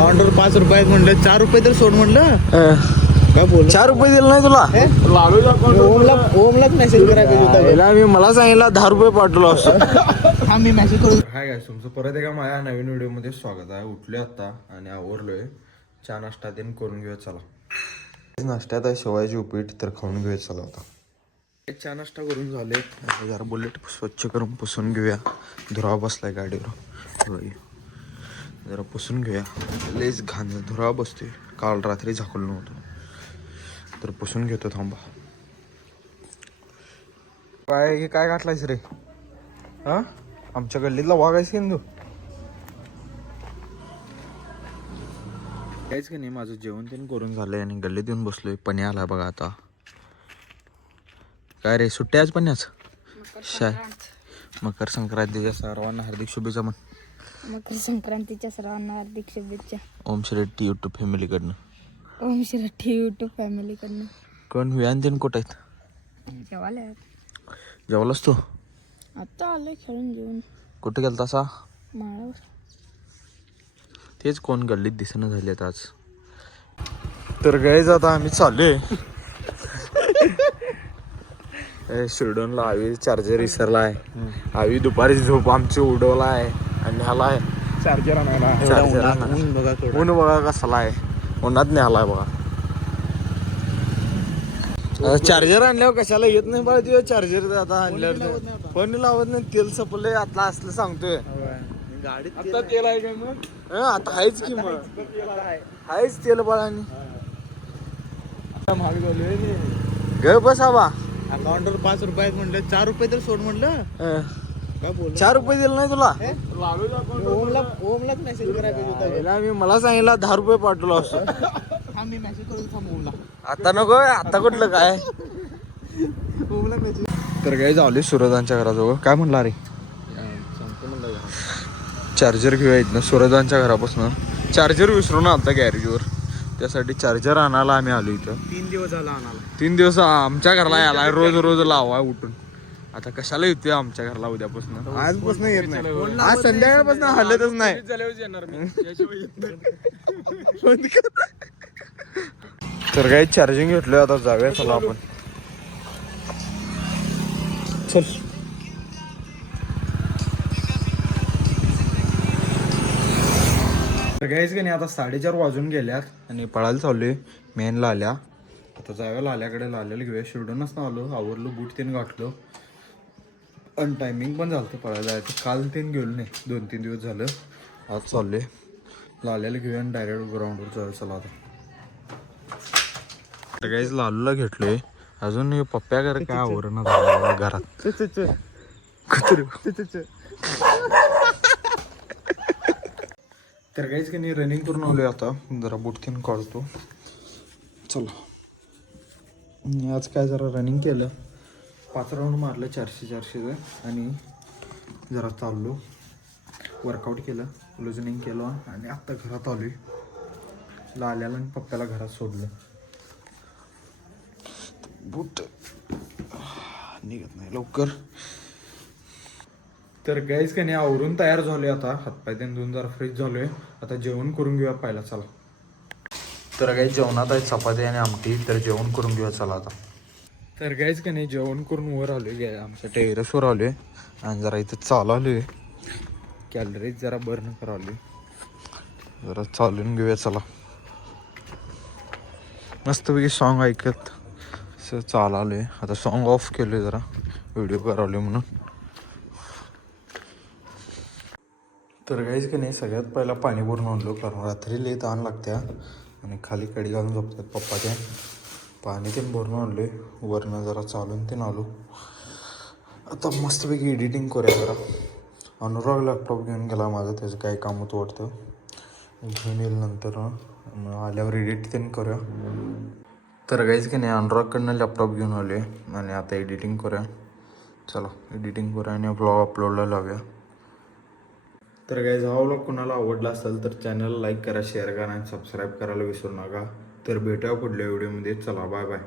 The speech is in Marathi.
अकाउंटवर 5 रुपये म्हणलं, 4 रुपये तर सोड म्हणलं. काय बोल, 4 रुपये दिले नाही तुला? ओमलाच मेसेज करायला मी मला सांगितलं 10 रुपये पाठवला असतो. हा मी मेसेज करू. हाय गाइस, तुमचं परत एका माझ्या नवीन व्हिडिओमध्ये स्वागत आहे. उठलोय आता आणि आवरलोय. चहा नाश्ता देऊन करून घेऊया चला. नाश्त्यात आहे शेवायची उपीट, तर खाऊन घेऊया चला आता. चहा नाश्ता करून झाले. जरा बुलेट स्वच्छ करून पुसून घेऊया. धुरावा बसलाय गाडीवर, जरा पुसून घेऊया. लईच घाण धुरावा बसतोय, काल रात्री झाकलं नव्हतं, तर पुसून घेतो. थांबा. काय हे काय घातलायस रे? हा, आमच्या गल्लीतला वाघ आहेस की तू? काहीच का नाही, माझं जेवण तेन करून झालंय आणि गल्लीत येऊन बसलोय. पणी आलाय बघा आता. काय रे, सुट्ट्या आज पण्याच? मकर संक्रांतीच्या सर्वांना हार्दिक शुभेच्छा म्हण. मकर संक्रांतीच्या सर्वांना हार्दिक शुभेच्छा. ओम शेट्टी यूट्यूब फॅमिलीकडनं. ओम शेट्टी यूट्यूब फॅमिलीकडनं. कोण व्यान तेन कुठं आहेत? जेवायला जेवलास तू? आता आलोय खेळून जेवून. कुठे गेलता सा? माळावर. तेच कोण गल्लीत दिसणं झालेत आज. तर गाईज आता आम्ही चाललोय शिरडोनला. आवी चार्जर विसरलाय. आवी दुपारी झोप आमची उडवलाय आणि न्यालाय चार्जर आणायला. ऊन बघा थोडं. ऊन बघा कसला आहे, उन्हात न्यालाय बघा. चार्जर आणल्यावर कशाला येत नाही बघा तुझ्या चार्जर. आता आणल्यावर फोन लावत नाही, तेल संपलंय आता असलं सांगतोय. गाडीत आता तेल आहे का मग? आता आहेच की मग, आहेच तेल बाळानी. महाग झालोय. ग बसावा. अकाउंटवर 5 रुपये म्हणलं, 4 रुपये तर सोड म्हणलं. काय बोल, 4 रुपये दिले नाही तुला? ओमलाच मेसेज करायला. मी मला सांगितलं 10 रुपये पाठवला असतो. हा मी मेसेज करू थांब ओमला. आता नको, आता कुठलं काय. ओमला मेसेज. तर काय झाले सुरदांच्या घराजवळ. काय म्हणला रे? चार्जर घेऊया इथनं सुरदांच्या घरापासून. चार्जर विसरून आलता गॅरेजवर, त्यासाठी चार्जर आणायला आम्ही आलो इथं. 3 दिवस झाला आणायला. 3 दिवस आमच्या घरला यायला, रोज रोज लावाय उठून. आता कशाला येतोय आमच्या घरला उद्यापासून? आजपासून येत नाही, आज संध्याकाळपासून हलतच नाही. तर काही चार्जिंग घेतलोय, आता जाऊया चला आपण. चल. तर काहीच का नाही, आता 4:30 वाजून गेल्यात आणि पळायला चाललोय मेनला आल्या. आता जाऊया लाल्याकडे, लाल्याला घेऊया. शिरडूनच ना आलो, आवरलो, बूट तीन गाठलो आणि टायमिंग पण झालं पळायला जायचं. काल तीन गेलो नाही, 2-3 दिवस झालं. आज चाललोय लाल्याला घेऊया आणि डायरेक्ट ग्राउंडवर जाऊया चला आता. तर काहीच लालूला घेतलोय, अजून पप्प्या घर काय आवरणं झालं घरात. तर काहीच की नाही, रनिंग करून आलोय आता. जरा बूट तीन काढतो चला. आज काय जरा रनिंग केलं, 5 राऊंड मारलं 400-400 आणि जरा चाललो, वर्कआउट केलं, लुजनिंग केलं आणि आत्ता घरात आलोय. लाल्याला आणि पप्प्याला घरात सोडलं. बूट निघत नाही लवकर. तर गाईज का नाही, आवरून तयार झालोय आता. हातपाय त्यानं धुवून जरा फ्रेश झालोय. आता जेवण करून घेऊया पहिला चला. तर गाईज जेवणात आहे चपाती आणि आमटी, तर जेवण करून घेऊया चला आता. तर गाईज का नाही, जेवण करून वर आलोय, आमच्या टेरेसवर आलोय आणि जरा इथं चाललोय. कॅलरीज जरा बर्न करालोय, जरा चालून घेऊया चला. मस्तपैकी सॉन्ग ऐकत असं चाललोय. आता सॉन्ग ऑफ केलोय, जरा व्हिडिओ करालोय म्हणून. तर काहीच का नाही, सगळ्यात पहिला पाणी भरून आणलो, कारण रात्री लई तहान लागत्या आणि खाली कडी घालून झोपतात पप्पा. त्या पाणी ते भरून आणलोय, वरनं जरा चालून ते आलो. आता मस्तपैकी एडिटिंग करूया जरा. अनुराग लॅपटॉप घेऊन गेला माझं, त्याचं काही काम होतं वाटतं, घेऊन येईल नंतर आल्यावर एडिट ते करूया. तर काहीच की नाही, अनुरागकडनं लॅपटॉप घेऊन आलो आहे आणि आता एडिटिंग करूया चला. एडिटिंग करूया आणि ब्लॉग अपलोडला लावूया. तर गाईज हा व्लॉग कुणाला आवडला असेल तर चॅनल लाईक करा, शेअर करा आणि सबस्क्राईब करायला विसरू नका. तर भेटूया पुढल्या व्हिडिओमध्ये. चला बाय बाय.